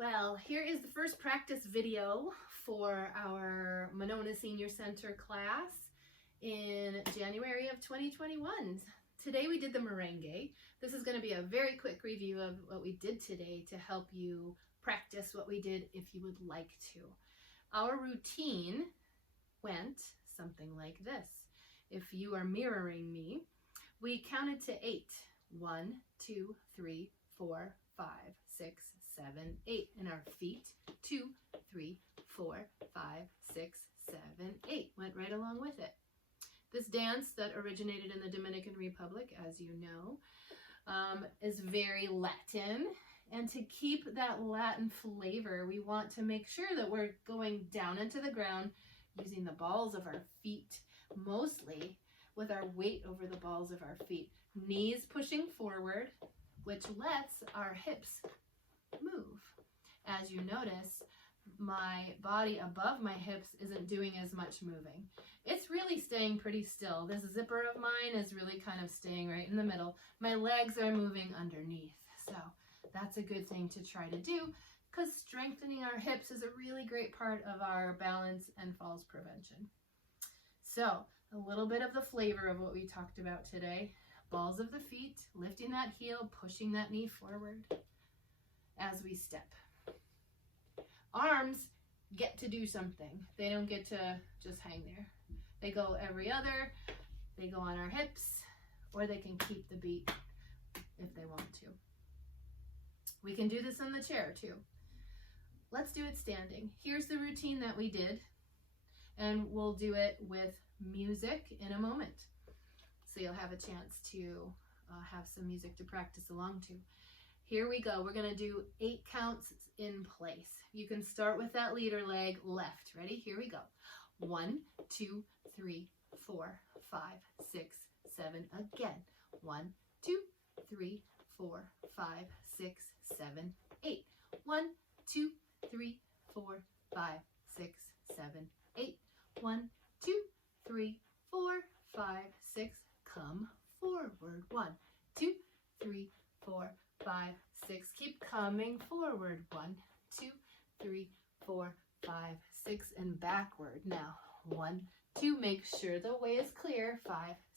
Well, here is the first practice video for our Monona Senior Center class in January of 2021. Today we did the merengue. This is going to be a very quick review of what we did today to help you practice what we did if you would like to. Our routine went something like this. If you are mirroring me, we counted to 8. 1, 2, 3, 4, 5, 6, 7, 8 in our feet. 2, 3, 4, 5, 6, 7, 8. Went right along with it. This dance that originated in the Dominican Republic, as you know, is very Latin. And to keep that Latin flavor, we want to make sure that we're going down into the ground using the balls of our feet, mostly with our weight over the balls of our feet. Knees pushing forward, which lets our hips move. As you notice, my body above my hips isn't doing as much moving. It's really staying pretty still. This zipper of mine is really kind of staying right in the middle. My legs are moving underneath. So that's a good thing to try to do because strengthening our hips is a really great part of our balance and falls prevention. So a little bit of the flavor of what we talked about today. Balls of the feet, lifting that heel, pushing that knee forward as we step. Arms get to do something. They don't get to just hang there. They go every other, they go on our hips, or they can keep the beat if they want to. We can do this on the chair too. Let's do it standing. Here's the routine that we did, and we'll do it with music in a moment. So you'll have a chance to have some music to practice along to. Here we go. We're going to do 8 counts in place. You can start with that leader leg left. Ready? Here we go. 1, 2, 3, 4, 5, 6, 7. Again. 1, 2, 3, 4, 5, 6, 7, 8. 1, 2, 3, 4, 5, 6, 7, 8. 1, 2, 3, 4, 5, 6. Come forward. 1, 2, 3, 4, 5, 6. Keep coming forward. 1, 2, 3, 4, 5, 6. And backward. Now, 1, 2. Make sure the way is clear. 5,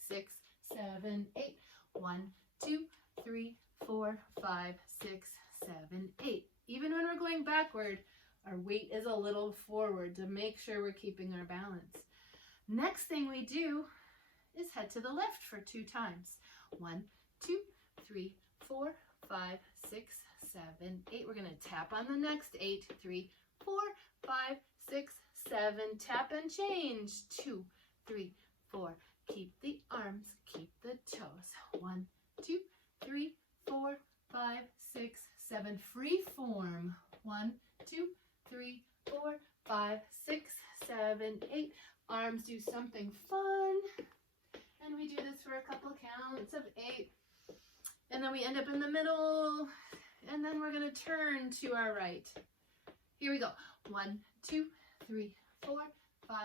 6, 7, 8. 1, 2, 3, 4, 5, 6, 7, 8. Even when we're going backward, our weight is a little forward to make sure we're keeping our balance. Next thing we do is head to the left for 2 times. 1, 2, 3, 4, 5, 6, 7, 8. We're going to tap on the next 8. 3, 4, 5, 6, 7. Tap and change. 2, 3, 4. Keep the arms, keep the toes. 1, 2, 3, 4, 5, 6, 7. Free form. 1, 2, 3, 4, 5, 6, 7, 8. Arms do something fun. And we do this for a couple counts of 8. And then we end up in the middle. And then we're going to turn to our right. Here we go. 1, 2, 3, 4, 5,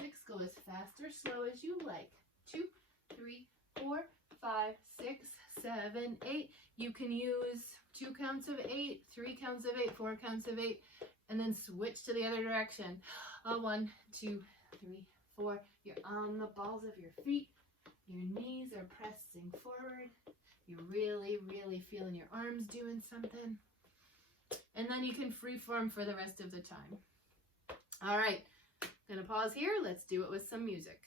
6. Go as fast or slow as you like. 2, 3, 4, 5, 6, 7, 8. You can use 2 counts of 8, 3 counts of 8, 4 counts of 8, and then switch to the other direction. 1, 2, 3, 4. You're on the balls of your feet. Your knees are pressing forward. You're really, really feeling your arms doing something. And then you can freeform for the rest of the time. All right, gonna pause here. Let's do it with some music.